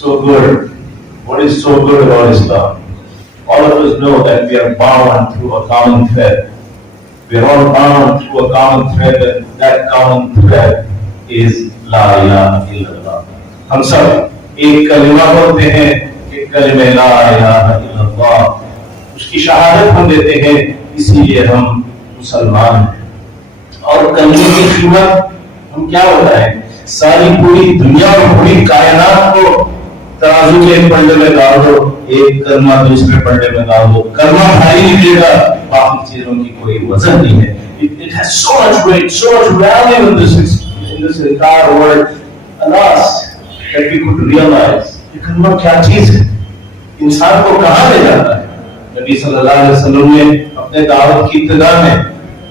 so good? What is so good about Islam? All of us know that we are bound through a common thread. We are all bound through a common thread, and that common thread is La ilaha illallah. ہم سب ایک کلمہ بولتے ہیں کہ کلمہ لا الہ الا اللہ، اس کی شہادت ہم دیتے ہیں، اسی لیے ہم مسلمان ہیں. اور کلمے کی قیمت ہم کیا بتائیں؟ ساری پوری دنیا اور پوری کائنات کو ترازو کے ایک پلڑے میں ڈال دو، ایک کلمہ دوسرے پلڑے میں ڈال دو، کلمہ بھاری نکلے گا، باقی چیزوں کی کوئی وزن نہیں ہے. It has so much weight, so much value in this entire world. Alas, that we could realize یہ کلمہ کیا چیز ہے، انسان کو کہاں لے جاتا ہے. نبی صلی اللہ علیہ وسلم نے اپنے دعوت کی ابتدا میں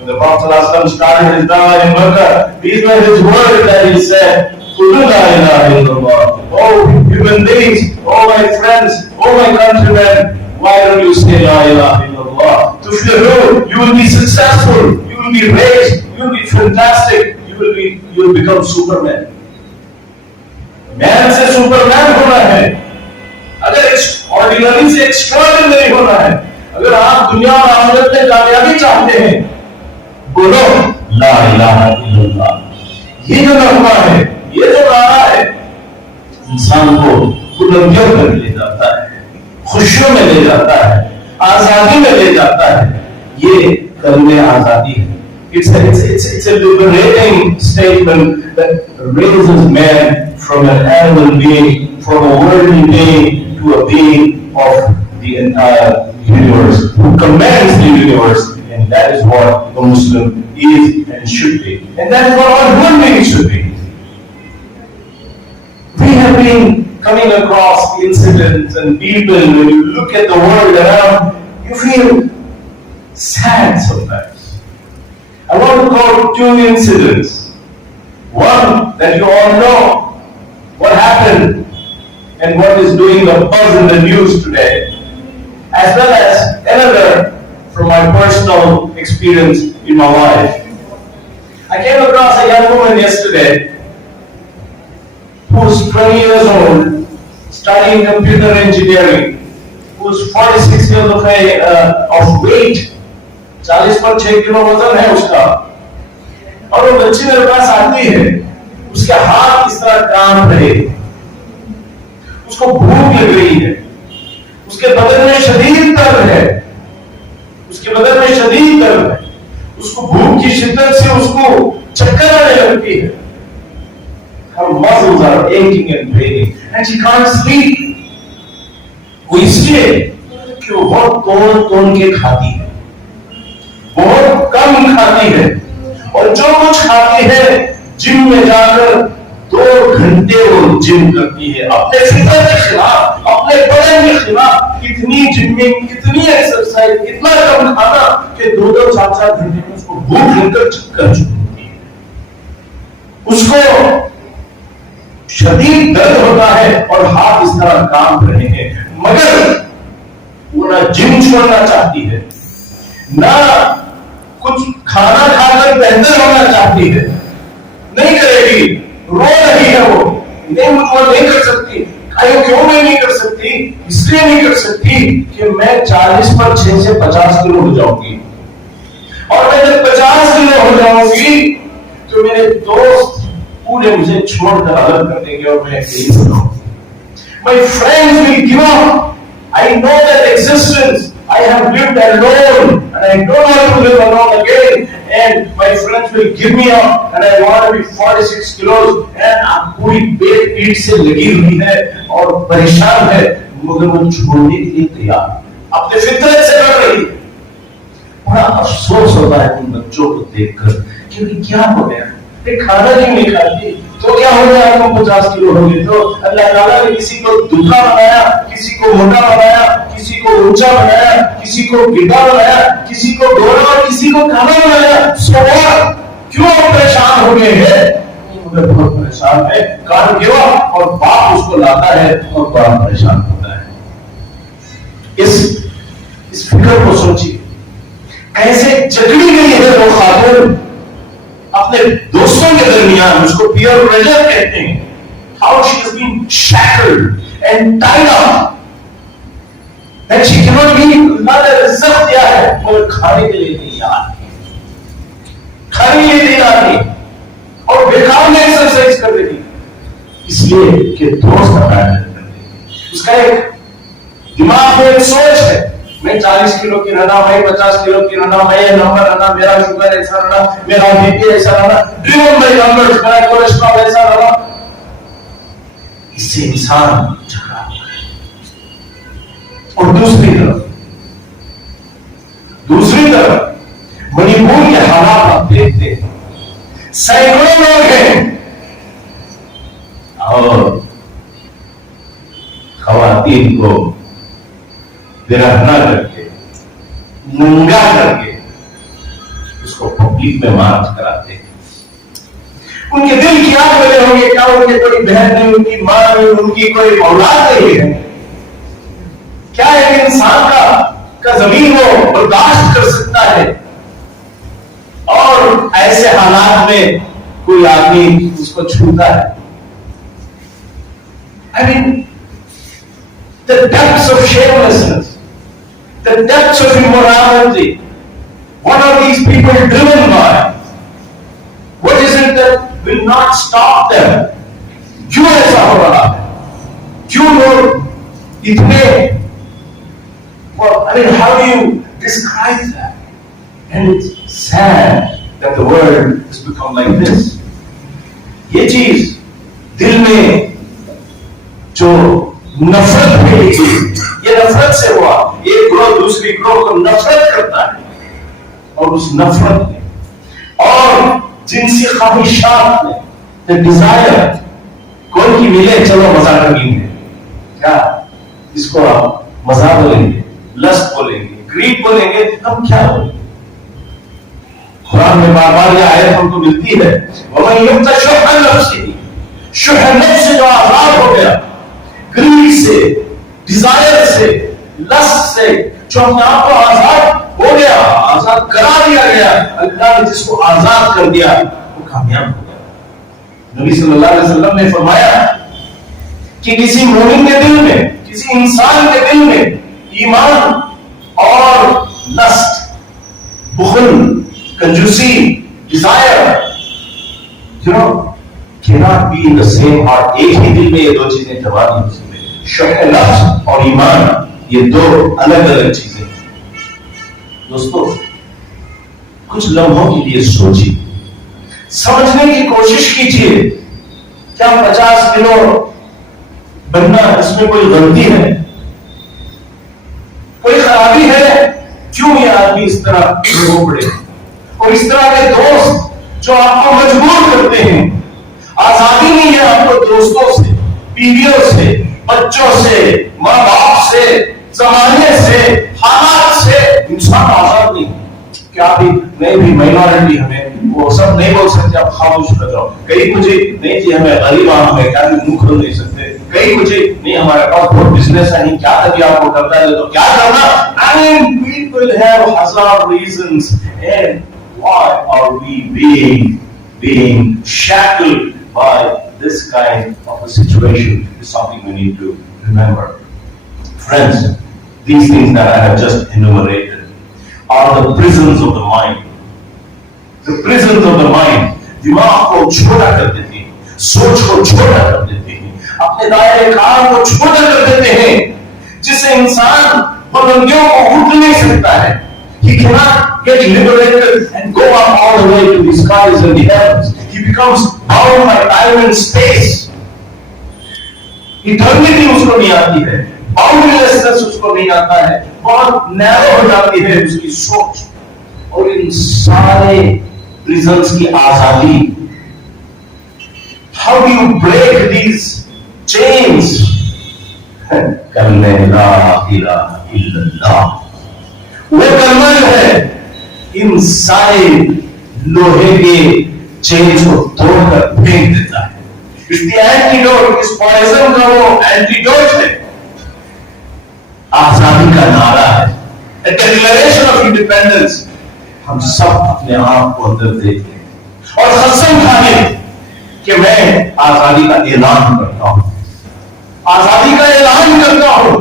the Prophet صلی اللہ علیہ وسلم started his da'wah in Makkah. These were his words that he said, قُلُ لَا إِلَهَ إِلَّا اللَّهُ. Oh human beings, oh my friends, oh my countrymen, why don't you say La ilaha illallah? Tuflihun, you will be successful, you will be raised, you will be fantastic, you will become Superman. Man سے Superman ہونا ہے. اگر ordinary سے extraordinary ہونا ہے، اگر آپ دنیا اور آخرت میں کامیابی چاہتے ہیں، بولو لا الہ الا اللہ. یہ جو نغمہ ہے، یہ جو نعرہ ہے، انسان کو بلندیوں پر لے جاتا ہے، خوشیوں میں لے جاتا ہے، آزادی میں لے جاتا ہے. یہ کلمہ آزادی ہے. It's a liberating statement that raises man from an animal being, from a worldly being, to a being of the entire universe, who commands the universe. And that is what a Muslim is and should be. And that is what all human beings should be. We have been coming across incidents and people, when you look at the world around, you feel sad sometimes. I want to quote two incidents. One that you all know, what happened and what is doing the buzz in the news today, as well as another from my personal experience in my life. I came across a young woman yesterday who's 20 years old, studying computer engineering, who's 46 years of weight. 40 پر 6 کلو وزن ہے اس کا. اور وہ بچی میرے پاس آتی ہے، اس کے ہاتھ اس طرح کام رہے، اس کو بھوک لگ رہی ہے، اس کے بدن میں شدید درد ہے، اس کے بدن میں شدید درد ہے، اس کو بھوک کی شدت سے اس کو چکر آنے لگتی ہے. Her muscles are aching and paining and she can't sleep. وہ اس لیے کہ وہ بہت توڑ کے کھاتی ہے، بہت کم کھاتی ہے، اور جو کچھ کھاتی ہے جم میں جا کر 2 گھنٹے وہ جم کرتی ہے، اپنے فطرت کے خلاف، اپنے بدن کے خلاف. اتنی جمنگ، اتنی ایکسرسائز، اتنا کم کھانا کہ 2-2, 4-4 گھنٹے میں اس کو بھوک لگ کر چکر چکتی ہے. اس کو شدید درد ہوتا ہے اور ہاتھ اس طرح کام کر رہے ہیں، مگر وہ نہ جم چھوڑنا چاہتی ہے، نہ کچھ کھانا کھا کر بہتر ہونا چاہتی ہے. نہیں کرے گی، رو رہی ہے وہ، نہیں وہ نہیں کر سکتی. کیوں نہیں کر سکتی؟ اس لیے نہیں کر سکتی کہ میں 40 پر 6 سے 50 کلو ہو جاؤں گی، اور میں جب 50 کلو ہو جاؤں گی تو میرے دوست پورے مجھے چھوڑ کر الگ کر دیں گے اور میں اکیلی ہو جاؤں گی. My friends will give up. I know that existence. I have lived alone and I don't want to live alone again, and my friends will give me up and I want to be 46 kilos and آپ پوری پیٹ سے لگی ہوئی ہے اور پریشان ہے، مگر وہ چھوڑنے کے لیے تیار، اپنے فطرت سے لڑ رہی ہے. بڑا افسوس ہوتا ہے ان بچوں کو دیکھ کر کہ کیا ہو گیا، کھانا نہیں کھاتی تو کیا ہو گیا، آپ کو 50 کلو ہو گئے. تو اللہ تعالیٰ نے کسی کو دبلا بنایا، کسی کو موٹا بنایا، کسی کو اونچا بنایا، کسی کو گڈا بنایا، کسی کو گورا اور کسی کو کالا بنایا. سوال کیوں آپ پریشان ہو گئے ہیں؟ مجھے بہت پریشان ہے، کان گرا اور باپ اس کو لاتا ہے اور بڑا پریشان ہوتا ہے. اس فکر کو سوچیے، کیسے جکڑی گئی ہے وہ خاتون اپنے دوستوں کے درمیان، اس کو پیئر پریشر کہتے ہیں. How she has been shackled and tied up that she cannot eat. اللہ نے رزق دیا ہے مگر کھانے کے لیے نہیں آتی, کھانے کے لیے نہیں آتی, اور بیکار میں ایکسرسائز کر دیتی, اس لیے کہ دوست ابینڈن کر دیتی. اس کا ایک دماغ میں ایک سوچ ہے, میں 40 کلو کی رہنا, میں 50 کلو کی رہنا, میں یہ نمبر رہنا, میرا شوگر ایسا رہنا, میرا بی پی ایسا رہنا, ڈریون بائی نمبرز, میرا کولیسٹرول ایسا رہنا. اس سے انسان جھگڑا ہوا ہے. اور دوسری طرف منی پور کے حالات آپ دیکھتے ہیں, سینکڑوں لوگ ہیں اور خواتین کو برہنہ کر کے, ننگا کر کے اس کو پبلک میں مارچ کراتے ہیں. ان کے دل کی آگ لگے ہوں گے, کیا ان کی کوئی بہن نہیں, ان کی ماں نہیں, ان کی کوئی اولاد نہیں ہے, کیا ایک انسان کا زمین وہ برداشت کر سکتا ہے؟ اور ایسے حالات میں کوئی آدمی اس کو چھوتا ہے. I mean, the depths of shamelessness, the depths of immorality. What are these people driven by? What is it that will not stop them? کیوں ایسا ہو رہا ہے؟ کیوں لوگ اتنے, I mean, how do you describe that? And it's sad that the world has become like this. یہ چیز دل میں جو نفرت پھیلی گئی, یہ نفرت سے ہوا. ایک گروہ دوسری گروہ کو نفرت کرتا ہے, اور اس نفرت میں اور جنسی خواہشات میں ڈیزائر, کوئی کی ملے چلو مزہ کر لیں گے, کیا اس کو آپ مزہ بولیں گے, لسٹ بولیں گے, گریڈ بولیں گے, ہم کیا بولیں گے؟ قرآن میں بار بار یہ آیت ہم کو ملتی ہے, وَمَن يُؤْتَ شُحَّ نَفْسِهِ, شُحَّ نفس سے جو آزاد ہو گیا, گریڈ سے, ڈیزائر سے, لسٹ سے, جو اپنے آپ کو آزاد ہو گیا, آزاد کرا دیا گیا, اللہ نے جس کو آزاد کر دیا وہ کامیاب ہو گیا. نبی صلی اللہ علیہ وسلم نے فرمایا کہ کسی مومن کے دل میں, کسی انسان کے دل میں ایمان اور لسٹ, بخل, کنجوسی, Dzire, cannot be in the same heart. ایک ہی دل میں یہ دو چیزیں جمع نہیں ہو سکتے. شوق نفس اور ایمان, یہ دو الگ الگ چیزیں. دوستو, کچھ لمحوں کے لیے سوچیے, سمجھنے کی کوشش کیجیے, کیا 50 کلو بننا اس میں کوئی غلطی ہے, کوئی خرابی ہے؟ کیوں یہ آدمی اس طرح ہو پڑے, اور اس طرح کے دوست جو آپ کو مجبور کرتے ہیں. آزادی نہیں ہے آپ کو دوستوں سے, بیویوں سے, بچوں سے, ماں باپ سے, زمانے سے, حالات سے. انسان آزاد نہیں. کیا بھی نہیں بھی مائنورٹی, ہمیں وہ سب نہیں بول سکتے, آپ خاموش رہ جاؤ. کئی مجھے نہیں جی ہمیں غریب عام ہے, کیا بھی منہ کھول نہیں سکتے. کئی مجھے نہیں, ہمارے پاس بہت بزنس ہے نہیں, کیا تبھی آپ کو کرتا ہے تو کیا کرنا. I mean, people have hazard reasons, and why are we being shackled by this kind of a situation is something we need to remember. Friends, these things that I have just enumerated are the prisons of the mind. The prisons of the mind. دماغ کو چھوٹا کر دیتے ہیں, سوچ کو چھوٹا کر دیتے ہیں, اپنے دائرے کار کو چھوٹا کر دیتے ہیں, جس سے انسان بلندیوں کو اٹھ نہیں سکتا ہے. He cannot get liberated and go up all the way to the skies and the heavens. He becomes bound by time and space. Eternity اس کو نہیں آتی ہے, boundlessness اس کو نہیں آتا ہے, بہت نیرو ہو جاتی ہے اس کی سوچ. اور ان سارے prisons کی آزادی, how do you break these chains? کلمہ لا الہ الا اللہ, وہ کلمہ جو ہے ان سارے لوہے کے چینز کو توڑ کر پھینک دیتا ہے. اس دی اینٹیڈوٹ, اس پوائزن کا وہ اینٹیڈوٹ ہے, آزادی کا نعرہ ہے, a declaration of independence. ہم سب اپنے آپ کو اندر دیکھتے ہیں اور قسم کھاتے کہ میں آزادی کا اعلان کرتا ہوں, آزادی کا اعلان کرتا ہوں.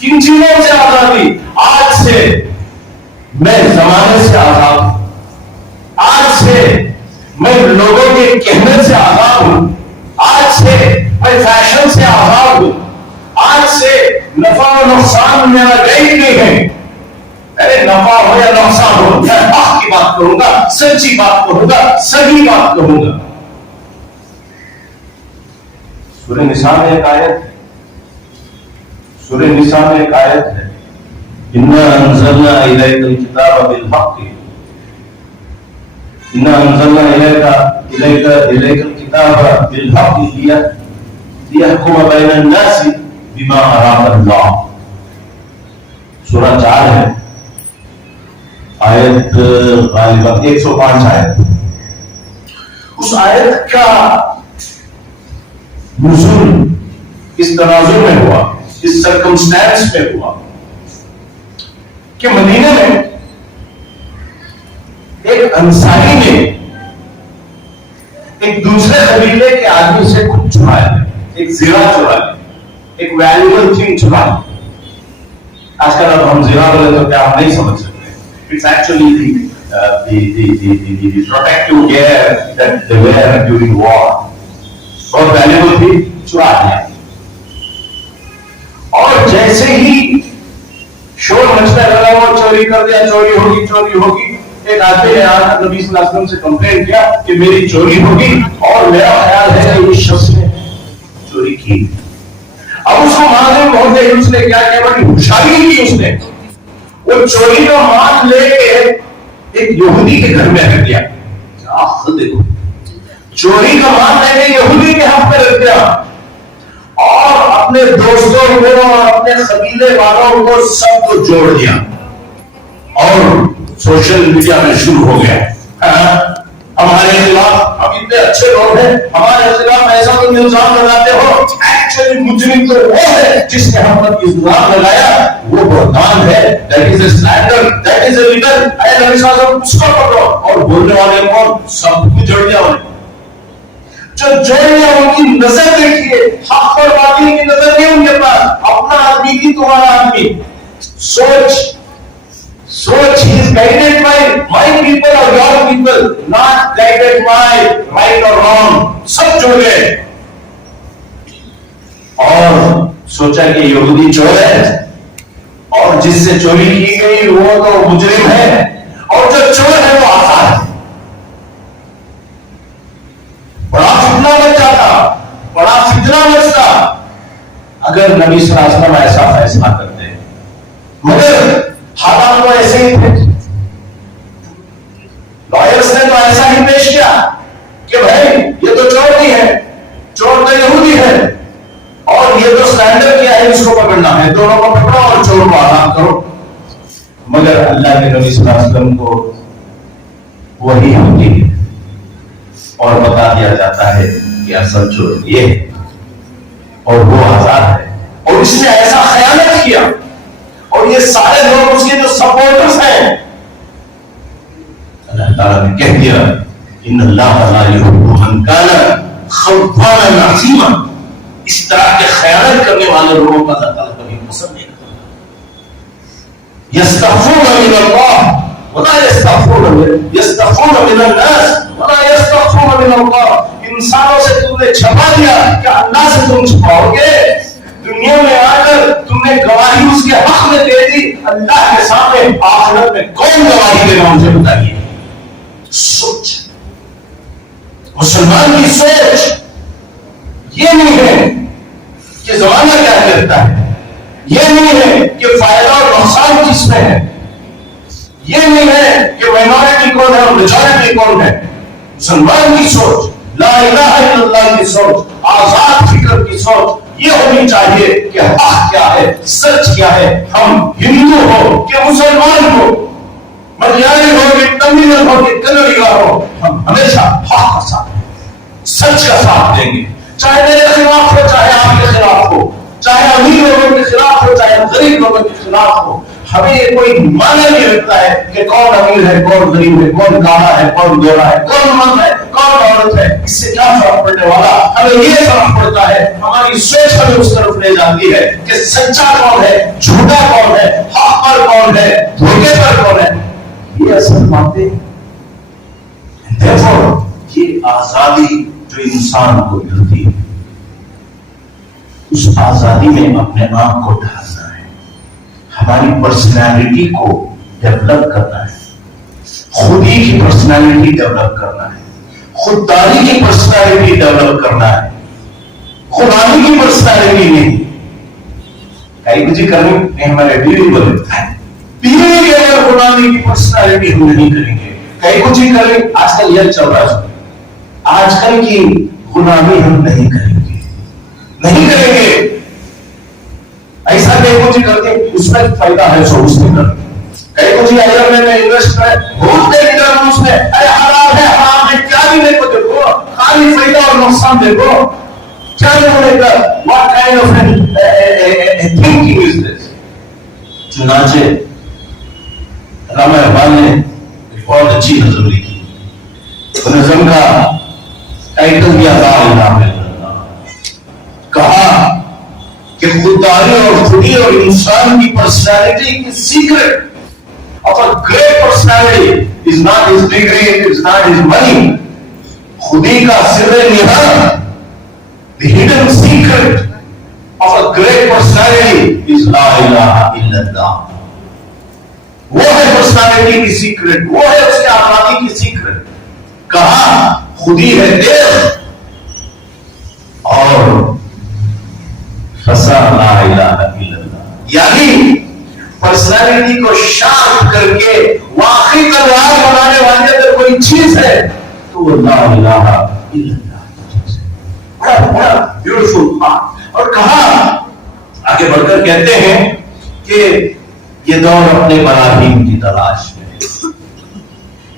کن چیزوں سے آزادی؟ آج سے میں زمانے سے آزاد ہوں. آج سے میں لوگوں کے کہنے سے آزاد ہوں. آج سے میں فیشن سے آزاد ہوں. آج سے نفع و نقصان میرا گئی نہیں ہے. ارے نفع ہو یا نقصان ہو، میں حق کی بات کروں گا، سچی بات کروں گا، صحیح بات کروں گا. سورہ نساء میں ایک آیت ہے، سورہ نساء میں ایک آیت ہے، اِنَّا أَنزَلْنَا إِلَيْكَ الْكِتَابَ بِالْحَقِّ، اِنَّا أَنزَلْنَا إِلَيْكَ الْكِتَابَ بِالْحَقِّ لِيَحْكُمَ بَيْنَ النَّاسِ بِمَا أَرَاكَ اللَّهُ. سورہ 4 ہے، آیت غالباً 105 آیت. اس آیت کا نزول اس تناظر میں ہوا، اس سرکمسٹینس میں ہوا کہ مدینے میں ایک انصاری نے ایک دوسرے قبیلے کے آدمی سے کچھ چرا لیا، ایک زیورات چرا لیا، ایک ویلیوبل تھنگ چرا لیا. آج کل اب ہم زیورات بولے تو کیا ہم نہیں سمجھ سکتے. It's actually the protective gear that they wear during war. بہت ویلیبل تھی، چرا دیا. اور جیسے ہی شور مچنے لگا وہ چوری کر دیا، چوری ہوگی چوری ہوگی. ایک آدمی نے آ کر نبی صلی اللہ علیہ وسلم سے کمپلین کیا کہ میری چوری ہوگی اور میرا خیال ہے کہ اس شخص نے چوری کی. اب اس کو معلوم بہت ہے اس نے کیا کیا، بڑی ہوشیاری کی. اس نے وہ چوری کا مال لے کے ایک یہودی کے گھر میں رکھ دیا. دیکھو، چوری کا مال لے کے یہودی کے ہاتھ میں رکھ دیا اور اپنے دوستوں کو اور اپنے قبیلے والوں کو سب کو جوڑ دیا اور سوشل میڈیا میں شروع ہو گیا. ہمارے خلاف، اب اتنے اچھے لوگ ہیں، ہمارے خلاف ایسا کوئی الزام لگاتے ہو، ایکچولی مجرم تو وہ ہے جس نے ہم پر الزام لگایا، وہ بہتان ہے. That is a slander, that is a leader. اے نبی صلی اللہ علیہ وسلم اس کو پکڑو. اور بولنے والے کون؟ سب کو جوڑ دیا. جو جوڑنے ان کی نظر دیکھیے، حق اور باطل کی نظر نہیں ان کے پاس، اپنا آدمی کی تمہارا آدمی. سوچ he is guided by my people or your people, not guided by right or wrong. سب جوڑ گئے اور سوچا کہ یہودی چور ہے اور جس سے چوری کی گئی وہ تو مجرم ہے اور جو چور ہے وہ آزاد ہے. بڑا فتنہ بچ جاتا، بڑا فتنہ بچتا اگر نبی صلی اللہ علیہ وسلم ایسا فیصلہ کرتے. مگر حالات تو ایسے ہی تھے. لائرز نے تو ایسا ہی پیش کیا کہ بھائی یہ تو چور نہیں ہے، چور تو یہودی ہے اور یہ تو سلینڈر کیا ہے، اس کو پکڑنا ہے، دونوں کو پکڑو اور چور کو آزاد کرو. مگر اللہ کے نبی صلی اللہ علیہ وسلم کو وہی ہوتی ہے اور بتا دیا جاتا ہے کہ اصل چور یہ ہے اور وہ آزاد ہے. اور اس نے ایسا خیانت کیا اور یہ سارے لوگ اس کے جو سپورٹرز ہیں، اللہ تعالیٰ نے کہہ دیا ان اللہ لا یحب من کان خوانا عظیما. اس طرح کے خیانت کرنے والے لوگوں کا اللہ تعالیٰ کبھی پسند نہیں کرتا. یستخفون من اللہ ولا یستخفون من الناس ولا یستخفون من اللہ. انسانوں سے تم نے چھپا دیا کہ اللہ سے تم چھپاؤ گے. دنیا میں آ کر تم نے گواہی اس کے حق میں دے دی، اللہ کے سامنے آخرت میں کون گواہی دے گا؟ مجھے بتائیے. سوچ، مسلمان کی سوچ یہ نہیں ہے کہ زمانہ کیا کہتا ہے، یہ نہیں ہے کہ فائدہ اور نقصان کس میں ہے، یہ نہیں ہے کہ مائنورٹی کون ہے اور میجورٹی کون ہے. مسلمان کی سوچ، لا الہ الا اللہ کی سوچ، آزاد فکر کی سوچ یہ ہونی چاہیے کہ حق کیا ہے، سچ کیا ہے. ہم ہندو ہو کہ مسلمان ہو، ملیالی ہو کہ تمل ہو کہ کنڑیا ہو، ہم ہمیشہ حق کا ساتھ دیں، سچ کا ساتھ دیں گے. چاہے میرے خلاف ہو، چاہے آپ کے خلاف ہو، چاہے امیر لوگوں کے خلاف ہو، چاہے غریب لوگوں کے خلاف ہو. ہمیں یہ کوئی معنی نہیں رکھتا ہے کہ کون امیر ہے، کون غریب ہے، کون کالا ہے، کون گورا ہے، کون مرد ہے، کون عورت ضرورت ہے. اس سے کیا فرق پڑنے والا؟ ہمیں یہ فرق پڑتا ہے ہماری سوچ ہمیں اس طرف لے جاتی ہے کہ سچا کون ہے, جھوٹا کون ہے, حق پر کون ہے, دھوکے پر کون ہے. یہ اصل باتیں. یہ آزادی جو انسان کو ملتی ہے, اس آزادی میں اپنے آپ کو ڈھالنا ہے, ہماری پرسنالٹی کو ڈیولپ کرنا ہے, خودی کی پرسنالٹی ڈیولپ کرنا ہے, خودداری کی پرسنالٹی ڈیولپ کرنا ہے, خدانی کی پرسنالٹی نہیں. کئی کچھ کریں نہیں, ہمارے بیوی بولے بیوی کے اگر خدانی کی پرسنالٹی ہم نہیں کریں گے, کئی کچھ ہی کریں. آج کل یہ چل رہا ہے, آج کل کی غلامی ہم نہیں کریں گے, نہیں کریں گے. ایسا کئی کچھ کرتے اس میں فائدہ ہے سو اس میں کریں. کئی کچھ اگر میں انویسٹ کریں بہت دیر کروں اس میں, ارے حرام ہے حرام ہے, کیا بھی دیکھو دیکھو, خالی فائدہ اور نقصان دیکھو. کیا بولے گا what kind of a thinking is this. چنانچہ علامہ رحمان نے ایک بہت اچھی نظم لکھی. نظم کا ٹائٹل دیا تھا اللہ, کہا کہ خودداری اور خودی اور انسان کی پرسنالٹی کی secret of a great personality is not his degree, it is not his money. خودی کا سر نہاد, the hidden secret of a great personality is لا الہ الا اللہ. وہ ہے پرسنالٹی کی سیکرٹ, وہ ہے اس کی آزادی کی سیکرٹ. کہا خودی ہے دیر اور فسا لا الہ الا اللہ, یعنی پرسنالٹی کو شارپ کر کے واقعی تلوار بنانے والی اگر کوئی چیز ہے تو وہ لا الہ الا اللہ. بڑا بڑا بیوٹیفل بات. اور کہا آگے بڑھ کر کہتے ہیں کہ یہ دور اپنے براہیم کی تلاش میں,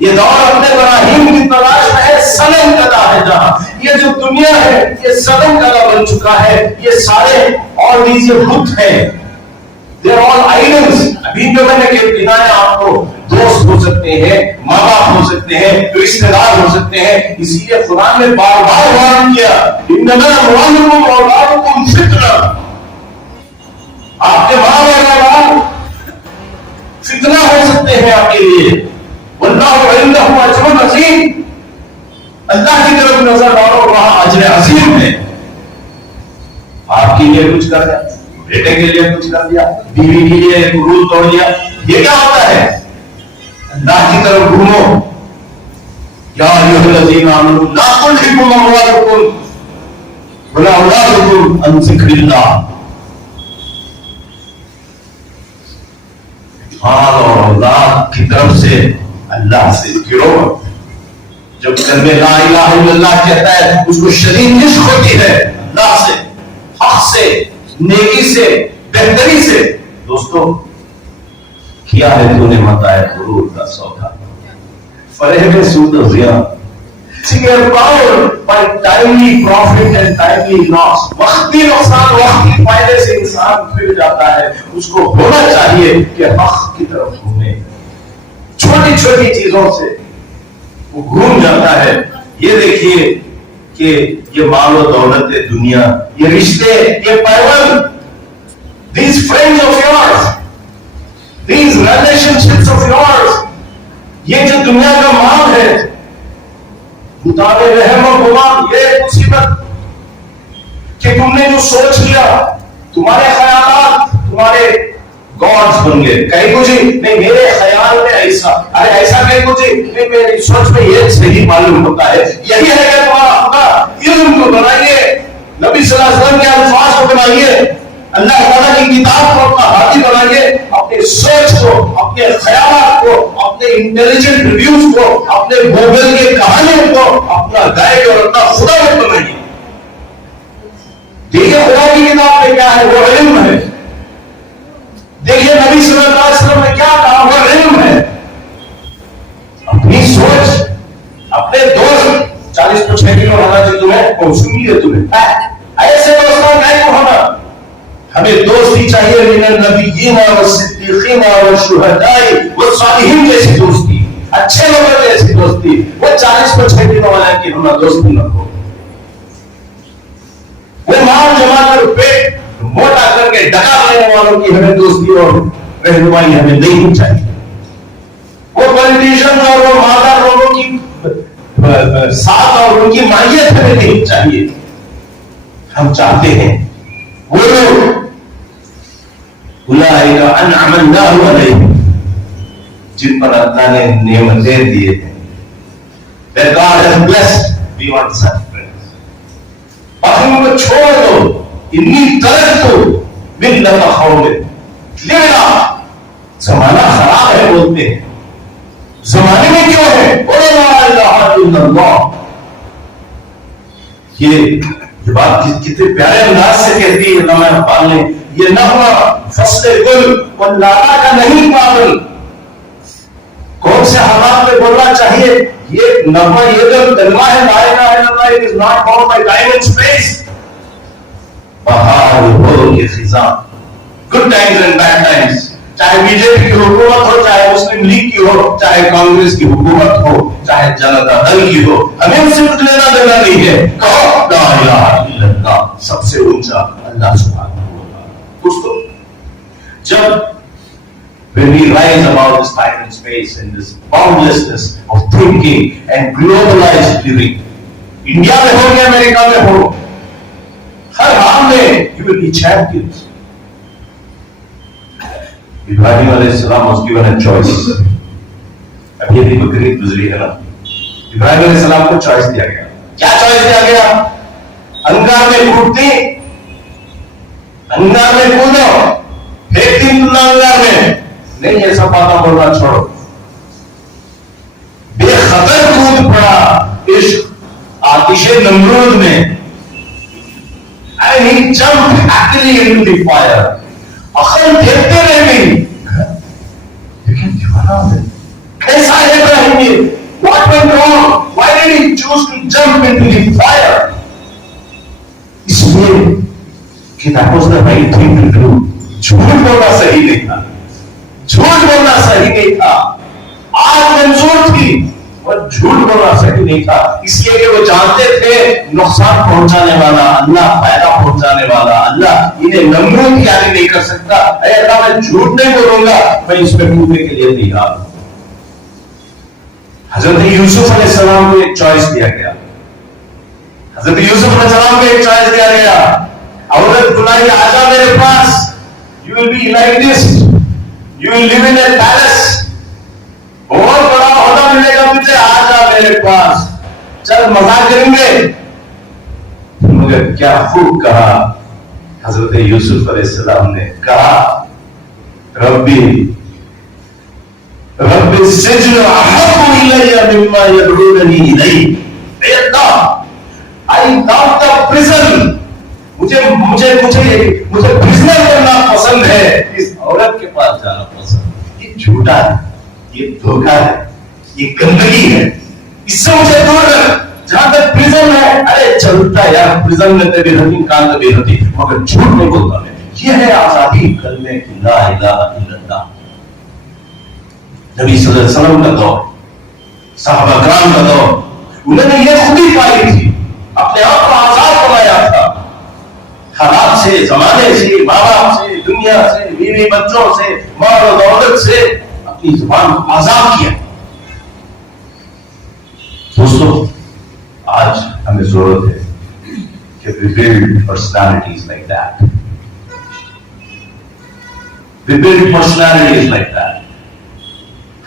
یہ دور اپنے براہیم کی تلاش میں ہے. صنم کدا ہے جہاں, یہ جو دنیا ہے یہ صنم کدا بن چکا ہے. یہ سارے اور یہ بت ہیں, they are all idols. ابھی جو میں نے بتایا آپ کو, دوست ہو سکتے ہیں, ماں باپ ہو سکتے ہیں, رشتے دار ہو سکتے ہیں. اسی لیے قرآن نے بار بار وارن کیا انما اموالکم واولادکم فتنہ. آپ کے ماں باپ فتنہ ہو سکتے ہیں آپ کے لیے. واللہ عندہ اجر عظیم, اللہ کی طرف نظر ڈالو وہاں اجر عظیم ہے. آپ کے لیے کچھ کر دیا, بیٹے کے لیے کچھ کر دیا, بیوی کے لیے رول توڑ دیا, یہ کیا ہوتا ہے؟ اللہ کی طرف گھومو. یا ایھا الذین آمنوا لا تلھکم اموالکم ولا اولادکم عن ذکر اللہ. مال اور اولاد کی طرف سے اللہ سے گرو. جب کلمہ لا الہ الا اللہ کہتا ہے اس کو شدید عشق ہوتی ہے اللہ سے, حق سے, نیکی سے, بہتری سے. دوستو کیا ہے تو نے متاع غرور کا سودا, فریب سود و Zia. We are bound by timely profit and timely loss. وقتی نقصان وقتی فائدے سے انسان پھر جاتا ہے. اس کو ہونا چاہیے کہ حق کی طرف گھومے. چھوٹی چھوٹی چیزوں سے وہ گھوم جاتا ہے. یہ دیکھیے کہ یہ مال و دولت دنیا, یہ رشتے, یہ پیوند, these friends of yours, these relationships of yours, یہ جو دنیا کا مال ہے, مطابق رحم و گمان, یہ مصیبت کہ تم نے جو سوچ لیا, تمہارے خیالات تمہارے گاڈز بن گئے. کہیں کچھ نہیں میرے خیال میں ایسا, ارے ایسا کہیں کچھ نہیں میری سوچ میں یہ صحیح معلوم ہوتا ہے. یہی ہے کہ تمہارا خدا. علم کو بنائیے, نبی صلی اللہ علیہ وسلم کے الفاظ کو بنائیے, اللہ تعالیٰ کی کتاب کو اپنا ہاتھی بنائیے. اپنے سوچ کو, اپنے خیالات کو, اپنے انٹیلیجنٹ ریویوز کو, اپنے گوگل کے کہانیوں کو اپنا گائیڈ اور اپنا خدا مت بنائیے. دیکھیے خدا کی کتاب میں کیا ہے, وہ علم ہے. دیکھیے نبی صلی اللہ علیہ وسلم نے کیا کہا, وہ علم ہے. اپنی سوچ, اپنے دوست 40-6 کلو ہونا چاہیے تمہیں, سن لیے تمہیں ایسے دوستوں کا کو ہونا. ہمیں دوستی چاہیے من النبیین والصدیقین والشہداء والصالحین جیسی دوستی, اچھے لوگوں جیسی دوستی. وہ 40-6 کلو والا ہے کہ ہمارا دوست نہ ہو. وہ مال جما کر پیٹ موٹا کر کے ڈکا لینے والوں کی ہمیں دوستی اور رہنمائی ہمیں نہیں چاہیے. وہ پولیٹیشن اور وہ مالدار لوگوں کی ساتھ اور ان کی مائیت ہمیں نہیں چاہیے. ہم چاہتے ہیں وہ لوگ اولئک انعم اللہ علیہم جن پر اللہ نے نعمتیں دیے ہیں. That God has blessed, we want such friends. باقی کو چھوڑ دو, انی طرح تو ملت قوم لینا. زمانہ خراب ہے بولتے ہیں, زمانے میں کیوں ہے؟ لا الہ الا اللہ. یہ بات کتنے پیارے انداز سے کہتی ہے علامہ اقبال نے. یہ نغمہ فصل گل واللہ کا نہیں پاگل. کون سے حالات میں بولنا چاہیے؟ یہ نغمہ یہ جو کلمہ ہے لا الہ الا اللہ, it is not bound by time and space. بہار ہو کے خزاں, good times and bad times, چاہے بی جے پی کی حکومت ہو, چاہے مسلم لیگ کی ہو, چاہے کانگریس کی حکومت ہو, چاہے جنتا دل کی ہو, ہمیں ان سے لینا دینا نہیں ہے. کہو لا الہ الا اللہ, سب سے اونچا اللہ سبحانہ و تعالی. دوستو, جب when we rise above this time and space and this boundlessness of thinking and globalized living, India میں ہو یا امریکہ میں ہو, ہر حال میں you will be champions. ابراہیم علیہ السلام was given a choice. ابھی ابھی بقرعید گزری ہے نا, ابراہیم علیہ السلام کو چوائس دیا گیا. کیا چوائس دیا گیا؟ انگار میں کودتی, انگار میں کودو, پھینکتی تم انگار میں نہیں. ایسا باتیں بولنا چھوڑو, بے خطر کود پڑا عشق آتش نمرود میں. And he jumped happily into the fire. عقل پھیرتے رہ گئی, لیکن دیوانہ ہے. کیسا ہے ابراہیم یہ؟ What went wrong? Why did he choose to jump into the fire? اس لیے کہ that was the right thing to do. جھوٹ بولنا صحیح نہیں تھا, جھوٹ بولنا صحیح نہیں تھا. آج منظور تھی اور جھوٹ بولنا صحیح نہیں تھا, اس لیے کہ وہ جانتے تھے نقصان پہنچانے والا اللہ, فائدہ پہنچانے والا اللہ انہیں نمرود یاد نہیں کر سکتا. اے اللہ, میں جھوٹ نہیں بولوں گا, میں اس میں ڈوبنے کے لیے تیار ہوں. حضرت یوسف علیہ السلام کو ایک چوائس دیا گیا. حضرت یوسف علیہ السلام کو ایک چوائس دیا گیا. عورت بلائی, آجا میرے پاس, you will be like this, you will live in a palace, بہت بڑا عہدہ ملے گا مجھے, آ جا میرے پاس, چل مزہ کریں گے. مگر کیا خوب کہا حضرت یوسف علیہ السلام نے, کہا ربی رب السجن احب الی مما یدعوننی الیہ. اے اللہ, I love the prison. مجھے پرزنر کرنا پسند ہے, اس عورت کے پاس جانا پسند. یہ جھوٹا ہے, یہ دھوکہ ہے, یہ گندگی ہے, اس سے مجھے دور رکھ. جہاں تک پرزن ہے, ارے چلتا یار, پرزن میں تیری رہتی کان تبھی رہتی, مگر جھوٹ نہیں بولتا میں. یہ ہے آزادی کلمے کی لا الہ الا اللہ. نبی صلی اللہ علیہ وسلم کا دور, صحابہ کرام کا دور, انہوں نے یہ خودی پائی تھی, اپنے آپ کو آزاد بنایا تھا. حالات سے, زمانے سے, ماں باپ سے, دنیا سے, بیوی بچوں سے, مال و دولت سے اپنی زبان کو آزاد کیا. دوستو, آج ہمیں ضرورت ہے کہ we build personalities like that. We build personalities like that.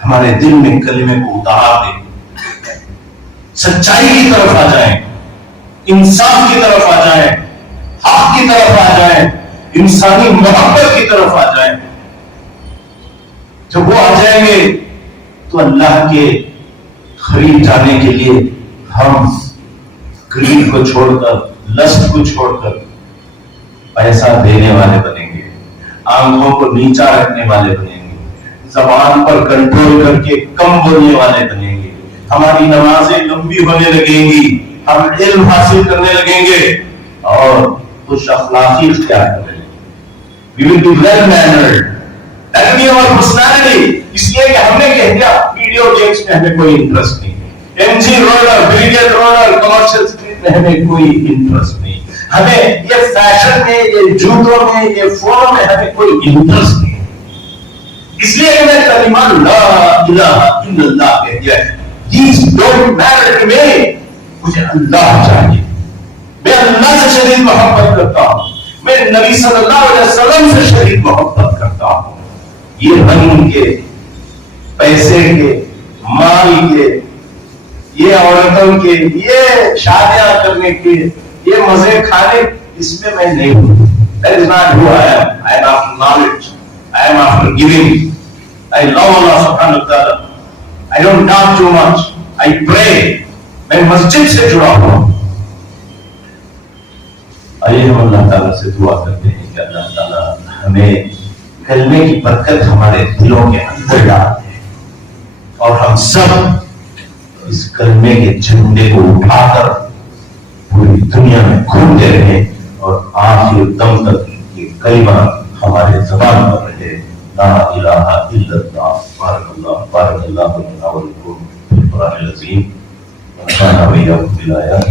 ہمارے دل میں کلمے کو اتار دیں, سچائی کی طرف آ جائیں, انصاف کی طرف آ جائیں, حق کی طرف آ جائیں, انسانی محبت کی طرف آ جائیں. جب وہ آ جائیں گے تو اللہ کے قریب جانے کے لیے ہم گریڈ کو چھوڑ کر, لسٹ کو چھوڑ کر پیسہ دینے والے بنیں گے, آنکھوں کو نیچا رکھنے والے بنیں گے, زبان پر کنٹرول کر کے کم بولنے والے بنیں گے. ہماری نمازیں لمبی ہونے لگیں گی, ہم علم حاصل کرنے لگیں گے اور خوش اخلاقی اختیار کریں گے. We will be well mannered. That will be our personality. اس لیے کہ ہم نے کہہ دیا ویڈیو گیمز میں ہمیں کوئی انٹرسٹ نہیں. MG روڈر, بریگیڈ روڈر, میں ہمیں کوئی انٹرسٹ نہیں. ہمیں یہ فیشن میں، یہ جوتوں میں، یہ فونوں میں ہمیں کوئی انٹرسٹ نہیں. اس لیے کہ میں کلمہ لا الہ الا اللہ کہہ دیا ہے. These don't matter to me. مجھے اللہ چاہیے. میں اللہ سے شدید محبت کرتا ہوں. میں نبی صلی اللہ علیہ وسلم سے شدید محبت کرتا ہوں. یہ رنگ کے، پیسے کے، مال کے، یہ عورتوں کے، یہ شادیاں کرنے کے، یہ مزے کھانے، اس میں نہیں ہوں. That is not who I am. I am after knowledge. I am after giving. I love Allah subhanahu wa ta'ala. I don't talk too much. I pray. میں مسجد سے جڑا ہوا ہوں. آئیے ہم اللہ تعالیٰ سے دعا کرتے ہیں کہ اللہ تعالیٰ ہمیں کلمے کی برکت ہمارے دلوں کے اندر ڈال دے اور ہم سب اس کلمے کے جھنڈے کو اٹھا کر پوری دنیا میں گھومتے رہیں اور آخر دم تک یہ کلمہ ہمارے زبان پر رہے. لا الہ الا اللہ. بارک اللہ لنا ولکم فی القرآن العظیم. ونفعنا وإياكم بالآيات